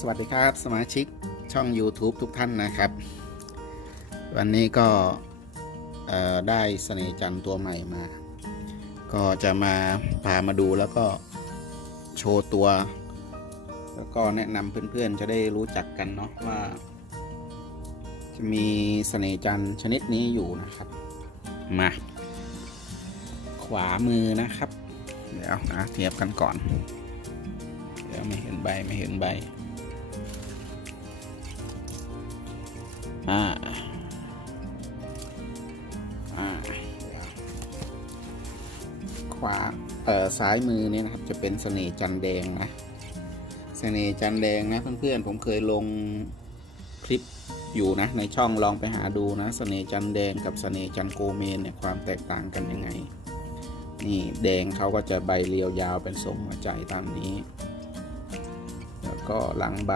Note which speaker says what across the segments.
Speaker 1: สวัสดีครับสมาชิกช่อง YouTube ทุกท่านนะครับ วันนี้ก็ได้เสน่ห์จันตัวใหม่มา ก็จะมาพามาดูแล้วก็โชว์ตัว แล้วก็แนะนำเพื่อนๆจะได้รู้จักกันเนาะว่า จะมีเสน่ห์จันชนิดนี้อยู่นะครับ มา ขวามือนะครับ เดี๋ยวนะเทียบกันก่อน เดี๋ยวไม่เห็นใบไม่เห็นใบ อ่าขวาเอ่อซ้ายมือเนี่ยนะครับ จะเป็นเสน่ห์จันแดงนะ เสน่ห์จันแดงนะเพื่อนๆผมเคยลงคลิปอยู่นะในช่องลองไปหาดูนะเสน่ห์จันแดงกับเสน่ห์จันโกเมนเนี่ยความแตกต่างกันยังไง นี่แดงเขาก็จะใบเรียวยาวเป็นทรงหัวใจตามนี้ แล้วก็หลังใบ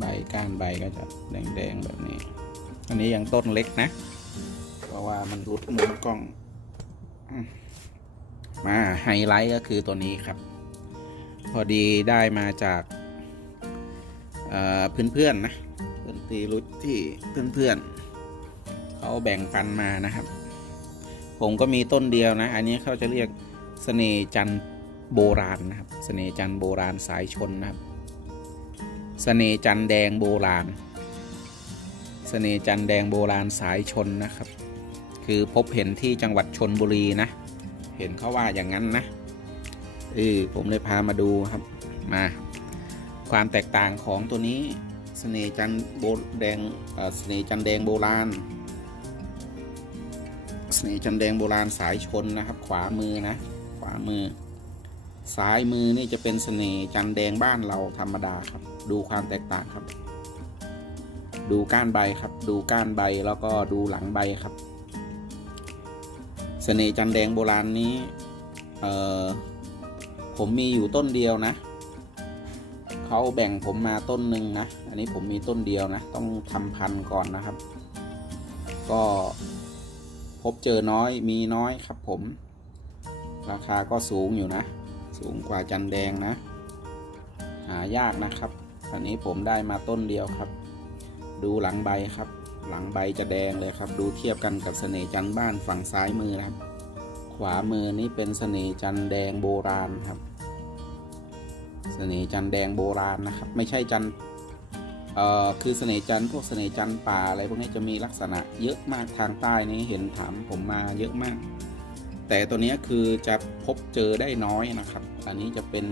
Speaker 1: ใบก้านใบก็จะแดงๆแบบนี้ อันนี้ยังต้นเล็กนะ เพราะว่ามันรุดมุมกล้อง มาไฮไลท์ก็คือตัวนี้ครับ พอดีได้มาจากเเพื่อนๆนะเพื่อนตีรุดที่เพื่อนๆเขาแบ่งปันมานะครับ ผมก็มีต้นเดียวนะ อันนี้เขาจะเรียกเสน่จันโบราณนะครับเสน่จันโบราณสายชนนะครับ สน่จันแดงโบราณเสน่จันแดงโบราณสายชนนะครับ คือพบเห็นที่จังหวัดชนบุรีนะ เห็นเขาว่าอย่างนั้นนะเออผมเลยพามาดูครับมา ความแตกต่างของตัวนี้เสน่จันโบแดงเอ่อเสน่จันแดงโบราณเสน่จันแดงโบราณสายชนนะครับ ขวามือนะ ขวามือ ซ้ายมือนี่จะเป็นเสน่ห์จันแดงบ้านเราธรรมดาครับ ดูความแตกต่างครับ ดูก้านใบครับ ดูก้านใบแล้วก็ดูหลังใบครับเสน่ห์จันแดงโบราณนี้เออผมมีอยู่ต้นเดียวนะเขาแบ่งผมมาต้นหนึ่งนะ อันนี้ผมมีต้นเดียวนะ ต้องทำพันธุ์ก่อนนะครับ ก็พบเจอน้อยมีน้อยครับผม ราคาก็สูงอยู่นะ สูงกว่าจันแดงนะ หายากนะครับ อันนี้ผมได้มาต้นเดียวครับ ดูหลังใบครับ หลังใบจะแดงเลยครับ ดูเทียบกันกับเสน่ห์จันบ้านฝั่งซ้ายมือนะครับ ขวามือนี่เป็นเสน่ห์จันแดงโบราณครับ เสน่ห์จันแดงโบราณนะครับ ไม่ใช่จันเอ่อคือเสน่ห์จันพวกเสน่ห์จันป่าอะไรพวกนี้จะมีลักษณะเยอะมากทางใต้นี้เห็นถามผมมาเยอะมาก แต่ตัวนี้คือจะพบเจอได้น้อยนะครับ อันนี้จะเป็น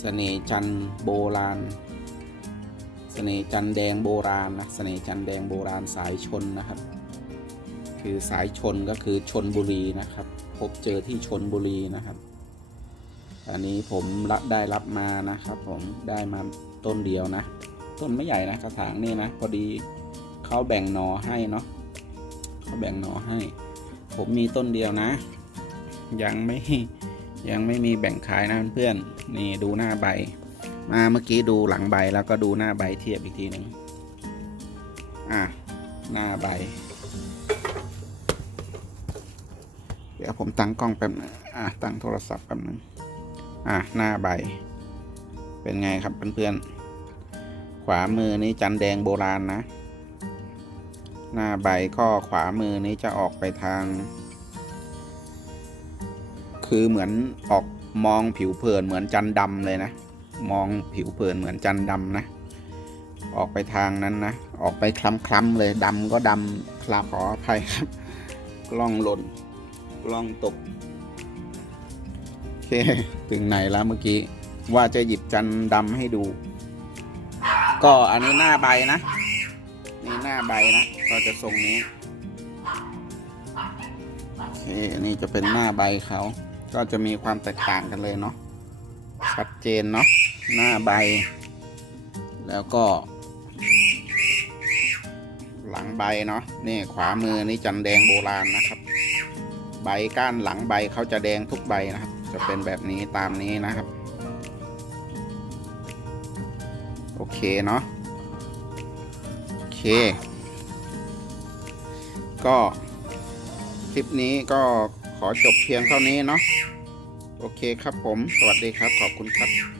Speaker 1: เสน่จันโบราณเสน่จันแดงโบราณนะเสน่จันแดงโบราณสายชนนะครับ คือสายชนก็คือชนบุรีนะครับ พบเจอที่ชนบุรีนะครับ อันนี้ผมรับได้รับมานะครับ ผมได้มาต้นเดียวนะ ต้นไม่ใหญ่นะกระถางนี่นะพอดีเขาแบ่งหนอให้เนาะเขาแบ่งหนอให้ ผมมีต้นเดียวนะ ยังไม่ยังไม่มีแบ่งขายนะเพื่อนนี่ดูหน้าใบ มาเมื่อกี้ดูหลังใบแล้วก็ดูหน้าใบเทียบอีกทีหนึ่งอะหน้าใบ เดี๋ยวผมตั้งกล้องแป๊บนึงอะตั้งโทรศัพท์แป๊บนึงอะหน้าใบ เป็นไงครับเพื่อนๆขวามือนี้จันแดงโบราณนะ หน้าใบก็ขวามือนี้จะออกไปทาง คือเหมือนออกมองผิวเผินเหมือนจันดำเลยนะ มองผิวเผินเหมือนจันดำนะ ออกไปทางนั้นนะ ออกไปคล้ำๆเลยดำก็ดำคลาขออภัยครับ กล้องหล่น กล้องตก โอเค ถึงไหนแล้วเมื่อกี้ ว่าจะหยิบจันดำให้ดู ก็อันนี้หน้าใบนะ นี่หน้าใบนะ ก็จะทรงนี้ โอเค นี่จะเป็นหน้าใบเขา ก็จะมีความแตกต่างกันเลยเนาะชัดเจนเนาะหน้าใบ แล้วก็ หลังใบเนาะนี่ขวามือนี่จันแดงโบราณนะครับ ใบก้านหลังใบเขาจะแดงทุกใบนะครับ จะเป็นแบบนี้ตามนี้นะครับ โอเคเนาะโอเค ก็คลิปนี้ก็ ขอจบเพียงเท่านี้เนาะโอเคครับผม สวัสดีครับ ขอบคุณครับ